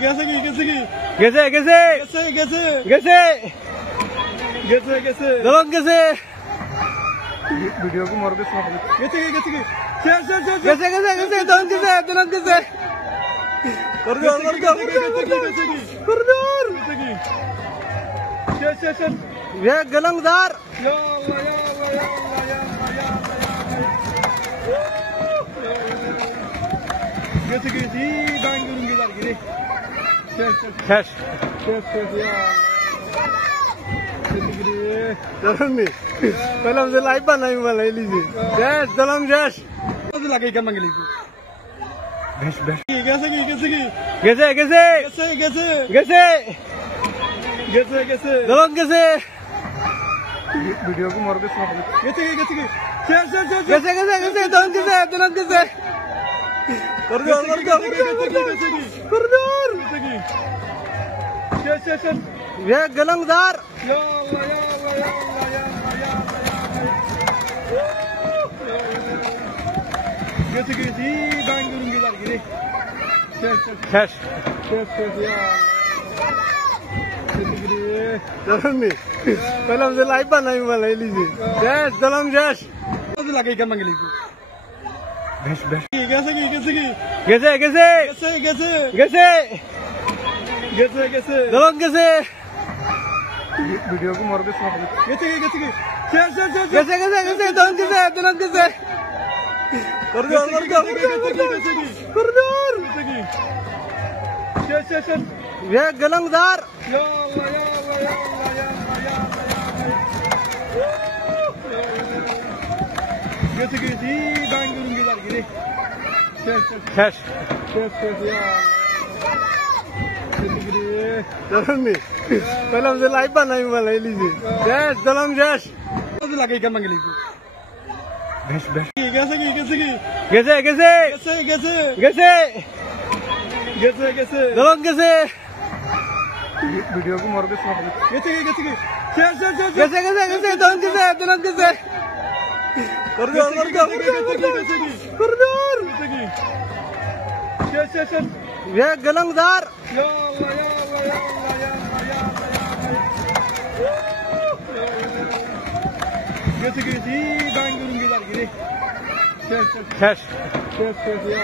कैसे की कैसे की कैसे कैसे कैसे कैसे कैसे कैसे दलन कैसे वीडियो को मार के सुना कैसे की शेयर शेयर शेयर कैसे कैसे कैसे दलन कैसे कर दो कैसे की शेयर शेयर शेयर ये गलंगदार या अल्लाह या अल्लाह या अल्लाह या अल्लाह कैसे की जी गांग करूंगी यार गिरे शेयर शेयर शेष शेयर या दलन नहीं पहले हमसे लाइव बनाई वाला है लीजिए शेष दलन शेष लगे क्या मंगली को बेश बेश कैसे की कैसे कैसे कैसे कैसे कैसे कैसे कैसे दलन कैसे वीडियो को मार के सुना कैसे की शेयर शेयर शेयर कैसे कैसे दलन कैसे कर दो शेयर शेयर शेयर ये गलंगदार या अल्लाह या अल्लाह या अल्लाह या अल्लाह कैसे की जी गांग करूंगी यार गिरे शेयर शेयर शेष शेयर या दलन नहीं पहले हमसे लाइव बनाई वाला है लीजिए शेष दलन शेष लगे क्या मंगली को बेश बेश कैसे की कैसे कैसे कैसे कैसे कैसे दलन कैसे वीडियो को मार के सुना कैसे की शेयर शेयर शेयर कैसे दलन कैसे कर दो शेयर शेयर शेयर ये गलंगदार या अल्लाह या अल्लाह या अल्लाह या अल्लाह कैसे की जी गांग करूंगी यार गिरे शेयर शेयर शेष शेयर या दलन नहीं पहले हमसे लाइव बनाई वाला है लीजिए शेष दलन शेष लगे क्या मंगली को बेश बेश कैसे की कैसे कैसे कैसे कैसे दलन कैसे वीडियो को मार के सुना कैसे की शेयर शेयर शेयर कैसे दलन कैसे कर दो शेयर शेयर शेयर ये गलंगदार या अल्लाह या अल्लाह या अल्लाह या अल्लाह कैसे की जी गांग करूंगी यार गिरे शेयर शेयर शेष या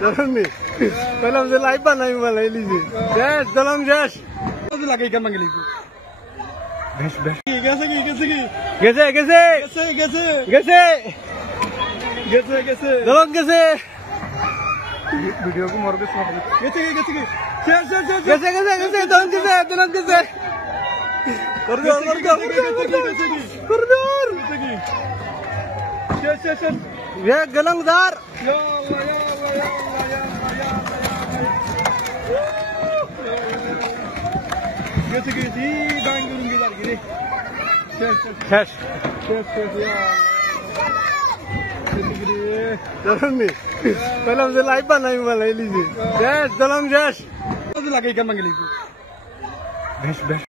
दलन नहीं पहले हमसे लाइव बनाई वाला है लीजिए शेष दलन शेष लगे क्या मंगली को बेश बेश कैसे की कैसे कैसे दलन कैसे वीडियो को मार के सुना कैसे की शेयर शेयर शेयर कैसे दलन कैसे कर दो शेयर शेयर शेयर ये गलंगदार या अल्लाह या अल्लाह या अल्लाह या कैसे की जी गांग करूंगी यार गिरे शेयर शेयर शेष या दलन नहीं पहले हमसे लाइव बनाई वाला है लीजिए शेष दलन शेष लगे क्या मंगली को बेश बेश